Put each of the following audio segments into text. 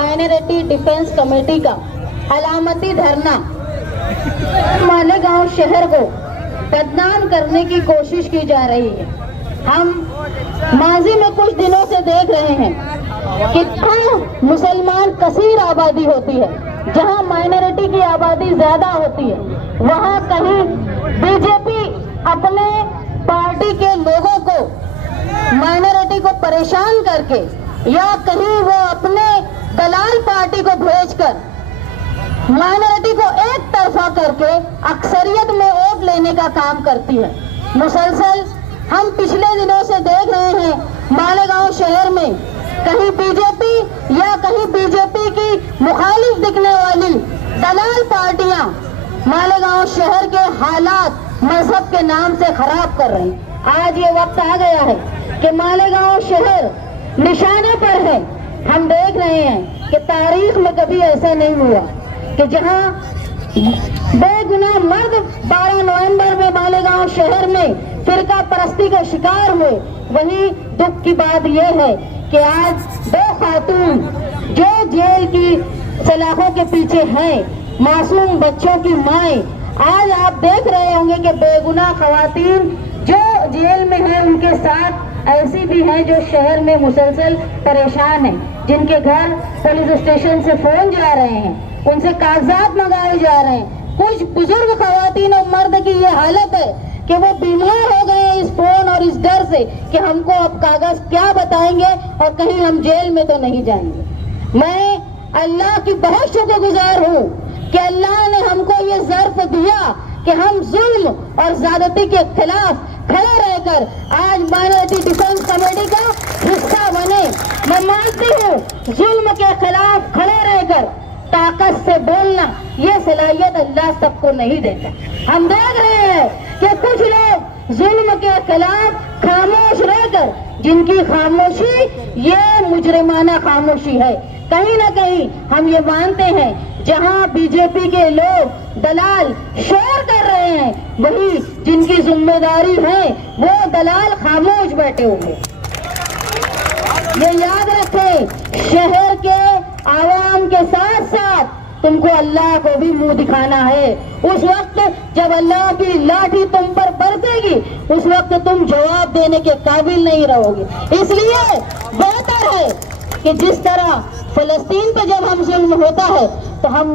Minority defence committee का अलामती धरना मालेगांव शहर को बदनाम करने की कोशिश की जा रही है। हम माजी में कुछ दिनों से देख रहे हैं कि जहाँ मुसलमान कसीर आबादी होती है, जहाँ माइनॉरिटी की आबादी ज्यादा होती है, वहाँ कहीं बीजेपी अपने पार्टी के लोगों को माइनॉरिटी को परेशान करके या कहीं वो अपने दलाल पार्टी को भेजकर माइनॉरिटी को एक तरफा करके अक्सरियत में वोट लेने का काम करती है। मुसलसल हम पिछले दिनों से देख रहे हैं मालेगांव शहर में कहीं बीजेपी या कहीं बीजेपी की मुखालिफ दिखने वाली दलाल पार्टियां मालेगांव शहर के हालात मजहब के नाम से खराब कर रही हैं। आज ये वक्त आ गया है कि मालेगांव शहर निशाने पर है। हम देख रहे हैं कि तारीख में कभी ऐसा नहीं हुआ कि जहां बेगुनाह मर्द 12 नवंबर में मालेगांव शहर में फिरका परस्ती के शिकार हुए। वहीं दुख की बात यह है कि आज 2 खातून जो जेल की सलाखों के पीछे हैं, मासूम बच्चों की माएं, आज आप देख रहे होंगे कि बेगुनाह खवातीन जो जेल में हैं उनके साथ ऐसी भी हैं जो शहर में मुसलसल परेशान हैं, जिनके घर पुलिस स्टेशन से फोन जा रहे हैं, उनसे कागजात मंगाए जा रहे हैं। कुछ बुजुर्ग खवातीन और मर्द की ये हालत है कि वो बीमार हो गए हैं इस फोन और इस डर से कि हमको अब कागज क्या बताएंगे और कहीं हम जेल में तो नहीं जाएंगे। मैं अल्लाह की बहुत शुक्रगुजार हूँ कि अल्लाह ने हमको ये ज़र्फ दिया कि हम जुल्म और ज्यादती के खिलाफ खड़े रहकर आज माइनॉरिटी डिफेंस कमेटी का हिस्सा बने। मैं मानती हूँ जुल्म के खिलाफ खड़े रहकर ताकत से बोलना ये सलाहियत अल्लाह सबको नहीं देता। हम देख रहे हैं कि कुछ लोग जुल्म के खिलाफ खामोश रहकर, जिनकी खामोशी ये मुजरिमाना खामोशी है। कहीं ना कहीं हम ये मानते हैं जहां बीजेपी के लोग दलाल शोर कर रहे हैं, वही जिनकी जिम्मेदारी है वो दलाल खामोश बैठे होंगे। ये याद रखें, शहर के आवाम के साथ साथ तुमको अल्लाह को भी मुंह दिखाना है। उस वक्त जब अल्लाह की लाठी तुम पर बरसेगी, उस वक्त तुम जवाब देने के काबिल नहीं रहोगे। इसलिए बेहतर है कि जिस तरह फलस्तीन पे जब हम जुल्म होता है तो हम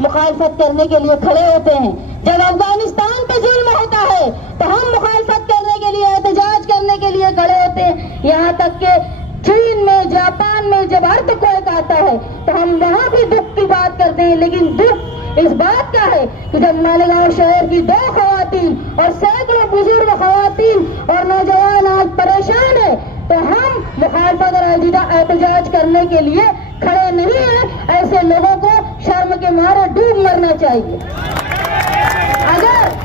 मुखालफत करने के लिए खड़े होते हैं, जब अफगानिस्तान पे जुल्म होता है तो हम मुखालफत करने के लिए, एहतजाज करने के लिए खड़े होते हैं। यहाँ तक के चीन में, जापान में जब अर्थक्वेक आता है तो हम वहाँ भी दुख की बात करते हैं। लेकिन दुख इस बात का है कि जब मालेगांव शहर की 2 खवातीन और सैकड़ों बुजुर्ग खवातीन और नौजवान आज परेशान है तो हम मुखालफत और एहतजाज करने के लिए खड़े नहीं हैं। ऐसे लोगों को शर्म के मारे डूब मरना चाहिए। अगर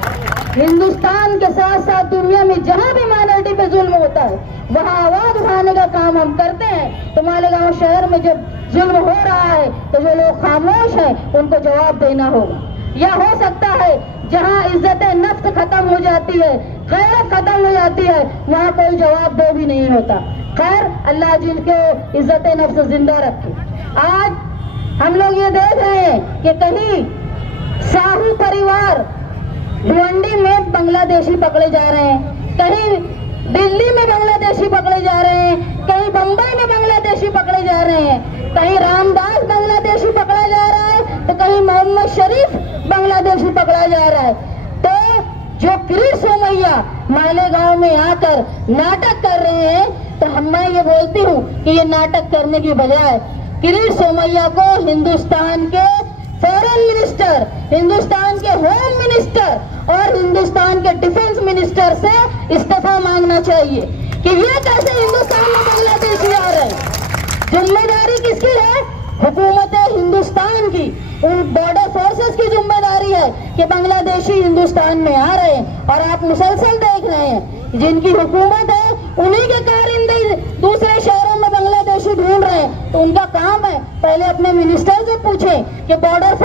हिंदुस्तान के साथ साथ दुनिया में जहां भी माइनॉरिटी पे जुल्म होता है वहां आवाज उठाने का काम हम करते हैं, तो मालेगांव शहर में जब जुल्म हो रहा है तो जो लोग खामोश हैं उनको जवाब देना होगा। या हो सकता है जहां इज्जत नफ्स खत्म हो जाती है, गैरत खत्म हो जाती है, वहां कोई जवाब दे भी नहीं होता। खैर, अल्लाह जिनके इज्जत नफ्स जिंदा रखे। आज हम लोग ये देख रहे हैं कि कहीं साहू परिवार भिवंडी में बांग्लादेशी पकड़े जा रहे हैं, कहीं दिल्ली में बांग्लादेशी पकड़े जा रहे हैं, कहीं बंबई में बांग्लादेशी पकड़े जा रहे हैं, कहीं रामदास बांग्लादेशी पकड़ा जा रहा है तो कहीं मोहम्मद शरीफ बांग्लादेशी पकड़ा जा रहा है। तो जो किरीट सोमैया मालेगांव में आकर नाटक कर रहे हैं, तो मैं ये बोलती हूँ कि ये नाटक करने की बजाय किरीट सोमैया को हिंदुस्तान के फॉरेन मिनिस्टर, हिंदुस्तान के होम मिनिस्टर और हिंदुस्तान के डिफेंस मिनिस्टर से इस्तीफा मांगना चाहिए कि ये कैसे हिंदुस्तान में बांग्लादेशी आ रहे हैं। जिम्मेदारी किसकी है? हुकूमत हिंदुस्तान की। उन बॉर्डर फोर्सेस की जिम्मेदारी है कि बांग्लादेशी हिंदुस्तान में आ रहे हैं। और आप मुसलसल देख रहे हैं जिनकी हुकूमत है उन्हीं के कारिंदे दूसरे शहरों में बांग्लादेशी ढूंढ रहे हैं। तो उनका काम है पहले अपने मिनिस्टर से पूछें कि बॉर्डर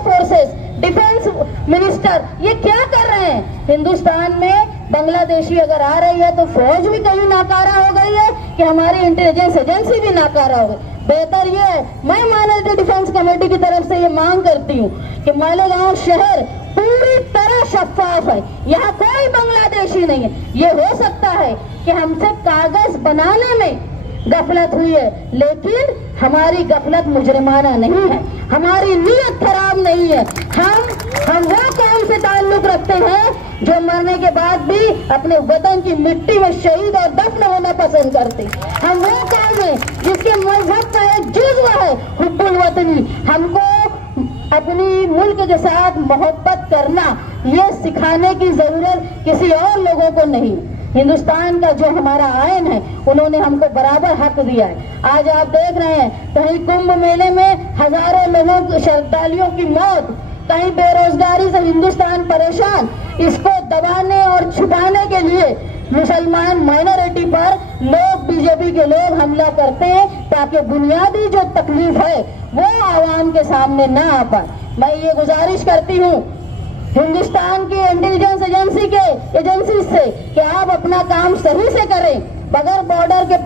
फोर्सेस, डिफेंस मिनिस्टर ये क्या कर रहे हैं। हिंदुस्तान में بنگلہ دیشی اگر آ رہی ہے تو فوج بھی کہیں ناکارہ ہو گئی ہے کہ ہماری انٹیلیجنس ایجنسی بھی ناکارہ ہو گئی. بہتر یہ ہے, میں مائنارٹی ڈیفنس کمیٹی کی طرف سے یہ مانگ کرتی ہوں کہ مالیگاؤں شہر پوری طرح شفاف ہے, یہاں کوئی بنگلہ دیشی نہیں ہے. یہ ہو سکتا ہے کہ ہم سے کاغذ بنانے میں غفلت ہوئی ہے, لیکن ہماری غفلت مجرمانہ نہیں ہے, ہماری نیت خراب نہیں ہے. ہم وہ قوم سے تعلق رکھتے ہیں جو مرنے کے بعد بھی اپنے وطن کی مٹی میں شہید اور دفن ہونا پسند کرتے. ہم وہ قوم ہیں جس کے مذہب کا ایک جزو ہے حب الوطنی. ہم کو اپنی ملک کے ساتھ محبت کرنا یہ سکھانے کی ضرورت کسی اور لوگوں کو نہیں. ہندوستان کا جو ہمارا آئین ہے انہوں نے ہم کو برابر حق دیا ہے. آج آپ دیکھ رہے ہیں کہیں کمبھ میلے میں ہزاروں لوگوں کی شردھالیوں کی موت, کہیں بے روزگاری سے ہندوستان پریشان. اس کو دبانے اور چھپانے کے لیے مسلمان مائنورٹی پر لوگ, بی جے پی کے لوگ حملہ کرتے ہیں تاکہ بنیادی جو تکلیف ہے وہ عوام کے سامنے نہ آ پائے. میں یہ گزارش کرتی ہوں ہندوستان کی انٹیلیجنس ایجنسی سے کہ آپ اپنا کام صحیح سے کریں. بغیر بارڈر کے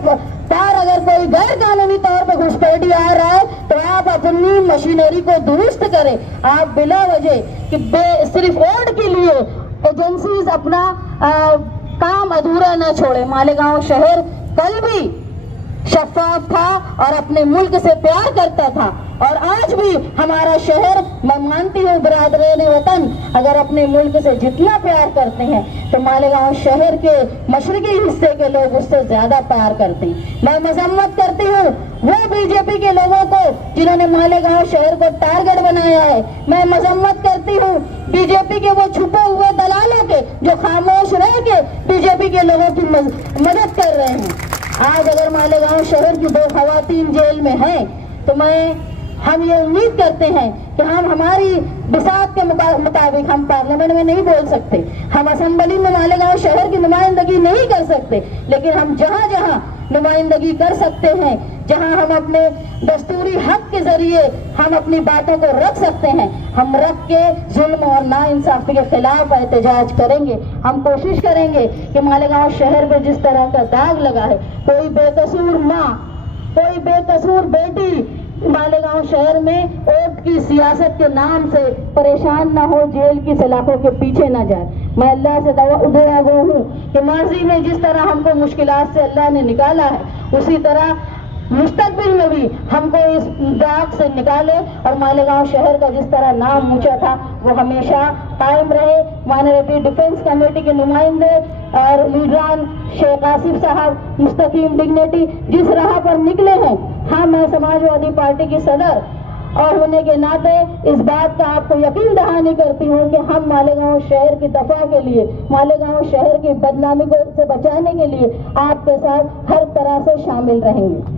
پار اگر کوئی غیر قانونی طور پہ گھسپیٹی آ رہا ہے تو آپ اپنی مشینری کو درست کریں. آپ بلا وجہ کہ صرف ووٹ کے لیے ایجنسیز اپنا کام ادھورا نہ چھوڑے. مالیگاؤں شہر کل بھی شفاف تھا اور اپنے ملک سے پیار کرتا تھا, اور آج بھی ہمارا شہر, میں مانتی ہوں برادرین وطن اگر اپنے ملک سے جتنا پیار کرتے ہیں تو مالیگاؤں شہر کے مشرقی حصے کے لوگ اس سے زیادہ پیار کرتے ہیں. میں مذمت کرتی ہوں وہ بی جے پی کے لوگوں کو جنہوں نے مالیگاؤں شہر کو ٹارگٹ بنایا ہے. میں مذمت کرتی ہوں بی جے پی کے وہ چھپے ہوئے دلالوں کے جو خاموش رہ کے بی جے پی کے لوگوں کی مدد کر رہے ہیں. آج اگر مالیگاؤں شہر کی 2 خواتین جیل میں ہیں تو ہم یہ امید کرتے ہیں کہ ہم ہماری بساط کے مطابق ہم پارلیمنٹ میں نہیں بول سکتے, ہم اسمبلی میں مالیگاؤں شہر کی نمائندگی نہیں کر سکتے, لیکن ہم جہاں جہاں نمائندگی کر سکتے ہیں, جہاں ہم اپنے دستوری حق کے ذریعے ہم اپنی باتوں کو رکھ سکتے ہیں, ہم رکھ کے ظلم اور ناانصافی کے خلاف احتجاج کریں گے. ہم کوشش کریں گے کہ مالیگاؤں شہر پہ جس طرح کا داغ لگا ہے, کوئی بے قصور ماں, کوئی بے قصور بیٹی مالیگاؤں شہر میں ووٹ کی سیاست کے نام سے پریشان نہ ہو, جیل کی سلاخوں کے پیچھے نہ جائے. میں اللہ سے دعا گو ہوں کہ ماضی میں جس طرح ہم کو مشکلات سے اللہ نے نکالا ہے اسی طرح مستقبل میں بھی ہم کو اس داغ سے نکالے اور مالیگاؤں شہر کا جس طرح نام اونچا تھا وہ ہمیشہ قائم رہے. مائنارٹی ڈیفنس کمیٹی کے نمائندے اور لیڈران شیخ آصف صاحب مستقیم ڈگنیٹی جس راہ پر نکلے ہیں, ہاں میں سماجوادی پارٹی کی صدر اور ہونے کے ناطے اس بات کا آپ کو یقین دہانی کرتی ہوں کہ ہم مالیگاؤں شہر کی دفاع کے لیے, مالیگاؤں شہر کی بدنامی کو سے بچانے کے لیے آپ کے ساتھ ہر طرح سے شامل رہیں گے.